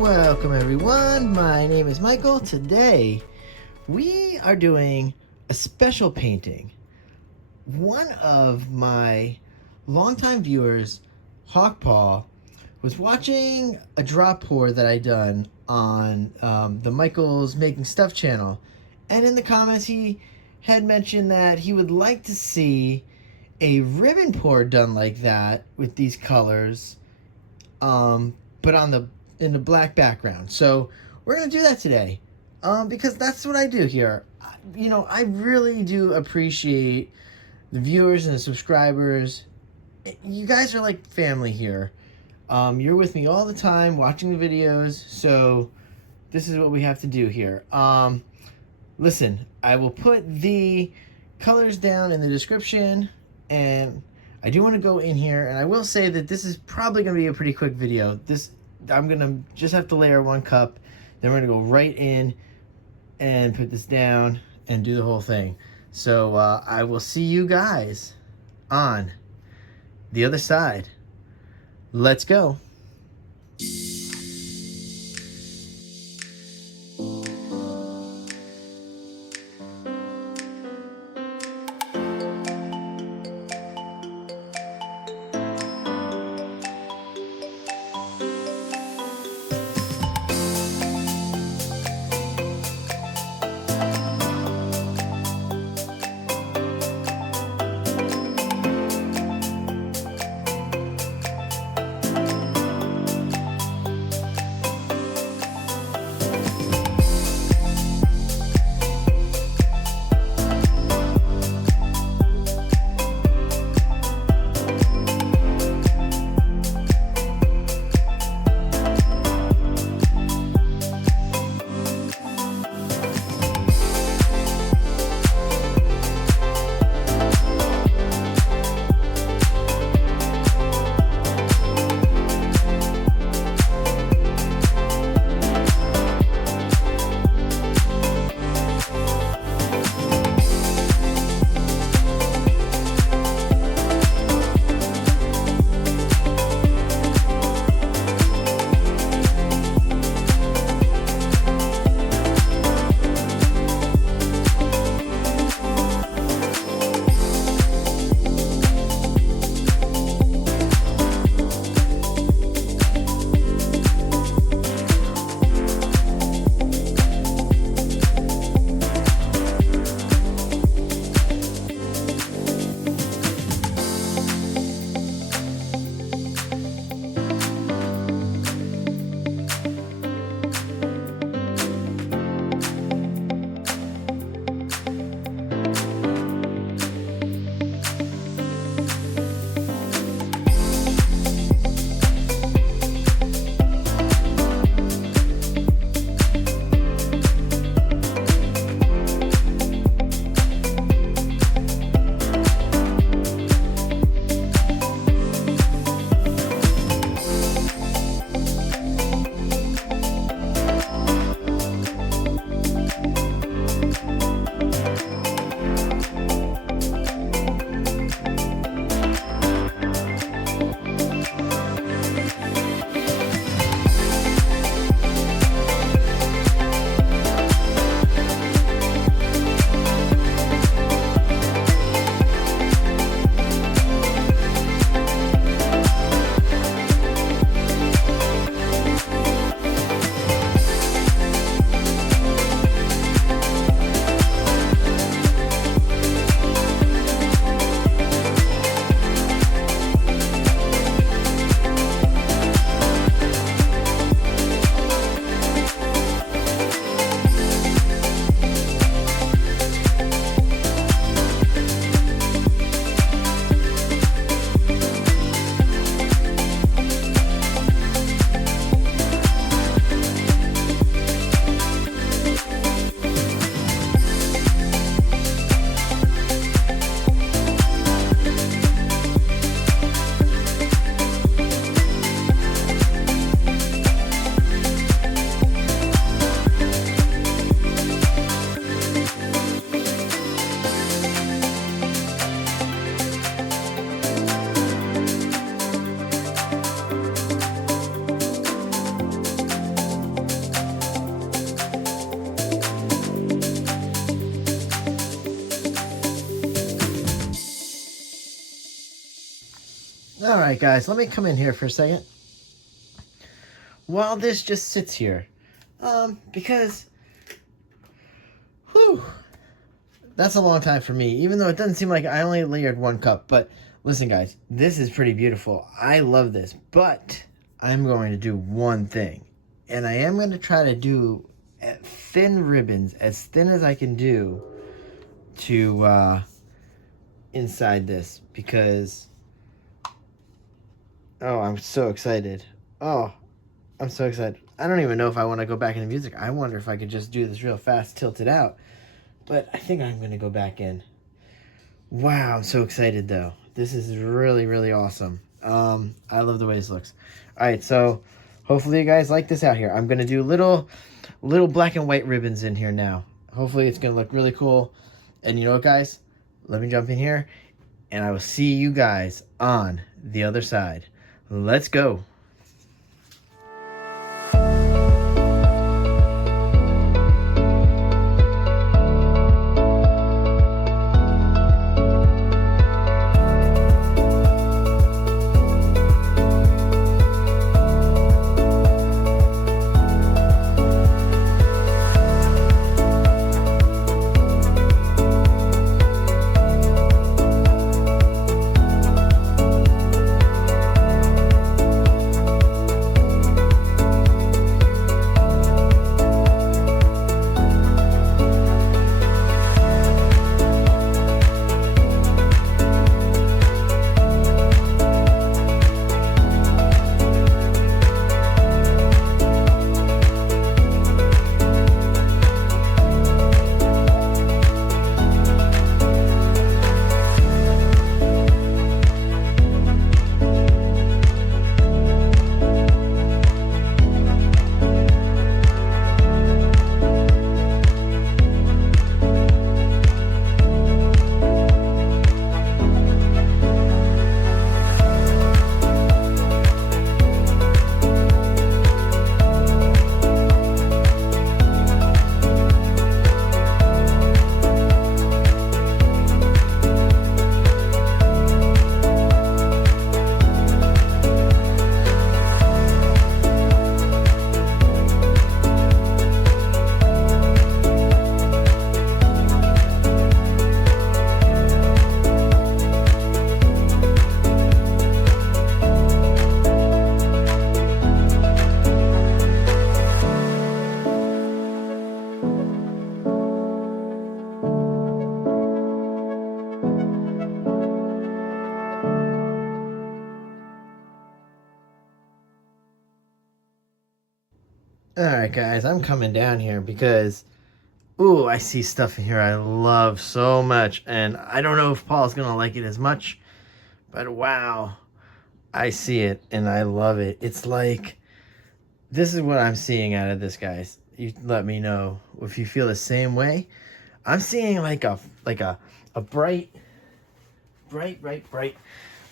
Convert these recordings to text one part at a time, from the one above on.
Welcome everyone, my name is Michael. Today we are doing a special painting. One of my longtime viewers, Hawkpaw, was watching a drop pour that I done on the Michael's Making Stuff channel, and in the comments he had mentioned that he would like to see a ribbon pour done like that with these colors, but in the black background. So we're gonna do that today, because that's what I do here. I really do appreciate the viewers and the subscribers. You guys are like family here. You're with me all the time watching the videos, so this is what we have to do here. Listen, I will put the colors down in the description, and I do want to go in here, and I will say that this is probably going to be a pretty quick video. I'm going to just have to layer one cup, then we're going to go right in and put this down and do the whole thing. So I will see you guys on the other side. Let's go. All right, guys, let me come in here for a second. While this just sits here, because, whew, that's a long time for me, even though it doesn't seem like I only layered 1 cup. But listen, guys, this is pretty beautiful. I love this, but I'm going to do one thing, and I am going to try to do thin ribbons, as thin as I can do, to inside this, because oh, I'm so excited. Oh, I'm so excited. I don't even know if I want to go back into music. I wonder if I could just do this real fast, tilt it out. But I think I'm going to go back in. Wow, I'm so excited, though. This is really, really awesome. I love the way this looks. All right, so hopefully you guys like this out here. I'm going to do little black and white ribbons in here now. Hopefully it's going to look really cool. And you know what, guys? Let me jump in here, and I will see you guys on the other side. Let's go. All right, guys, I'm coming down here because, ooh, I see stuff in here I love so much. And I don't know if Paul's going to like it as much, but wow, I see it and I love it. It's like, this is what I'm seeing out of this, guys. You let me know if you feel the same way. I'm seeing like a bright,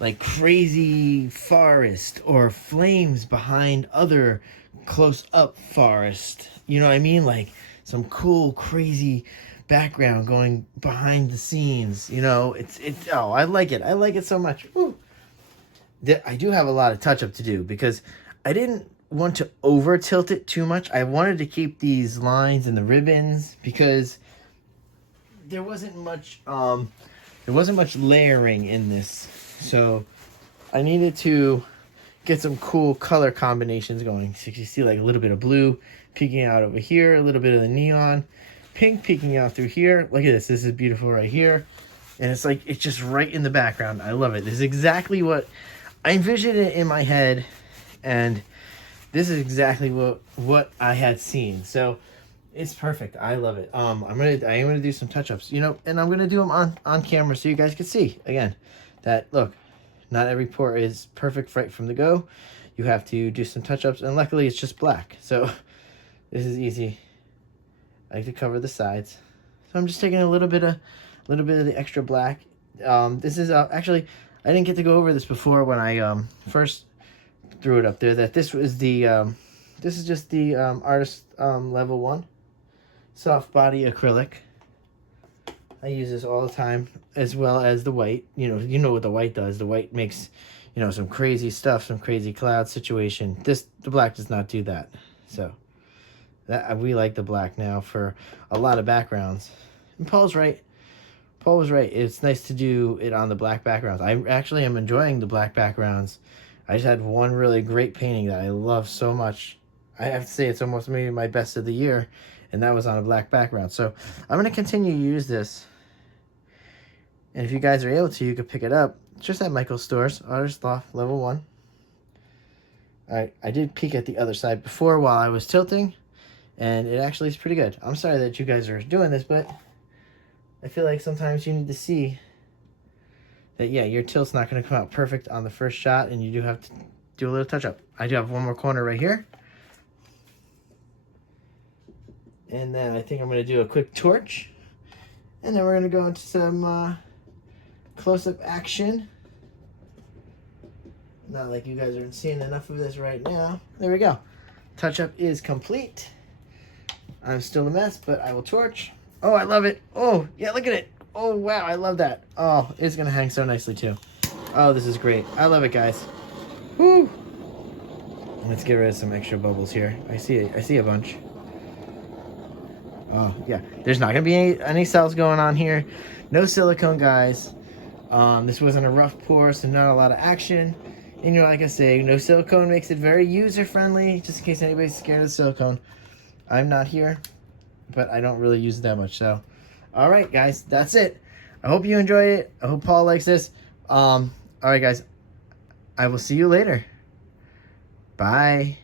like crazy forest or flames behind other close up forest. You know what I mean? Like some cool, crazy background going behind the scenes. You know, it's oh, I like it. I like it so much. Woo. I do have a lot of touch up to do because I didn't want to over tilt it too much. I wanted to keep these lines and the ribbons because there wasn't much layering in this. So I needed to get some cool color combinations going. So you see like a little bit of blue peeking out over here, a little bit of the neon, pink peeking out through here. Look at this. This is beautiful right here. And it's like, it's just right in the background. I love it. This is exactly what I envisioned it in my head. And this is exactly what I had seen. So it's perfect. I love it. I am gonna do some touch-ups, you know, and I'm gonna do them on camera so you guys can see again that look, not every pour is perfect right from the go. You have to do some touch-ups, and luckily it's just black, so this is easy. I like to cover the sides, so I'm just taking a little bit of the extra black. This is actually, I didn't get to go over this before when I first threw it up there. That this was the this is just the artist level 1 soft body acrylic. I use this all the time, as well as the white. You know what the white does. The white makes, you know, some crazy stuff, some crazy cloud situation. The black does not do that. So we like the black now for a lot of backgrounds. And Paul's right. Paul was right. It's nice to do it on the black backgrounds. I actually am enjoying the black backgrounds. I just had one really great painting that I love so much. I have to say it's almost maybe my best of the year, and that was on a black background. So I'm going to continue to use this. And if you guys are able to, you could pick it up. It's just at Michael's Stores, Artist Loft, level 1. I did peek at the other side before while I was tilting, and it actually is pretty good. I'm sorry that you guys are doing this, but I feel like sometimes you need to see that, yeah, your tilt's not going to come out perfect on the first shot, and you do have to do a little touch-up. I do have one more corner right here. And then I think I'm going to do a quick torch. And then we're going to go into some close-up action. Not like you guys are seeing enough of this right now. There we go. Touch-up is complete. I'm still a mess, but I will torch. Oh, I love it. Oh, yeah, look at it. Oh, wow, I love that. Oh, it's going to hang so nicely, too. Oh, this is great. I love it, guys. Woo! Let's get rid of some extra bubbles here. I see a bunch. Oh, yeah. There's not going to be any cells going on here. No silicone, guys. This wasn't a rough pour, so not a lot of action. And, you know, like I say, no silicone makes it very user-friendly, just in case anybody's scared of silicone. I'm not here, but I don't really use it that much, so. All right, guys, that's it. I hope you enjoy it. I hope Paul likes this. All right, guys. I will see you later. Bye.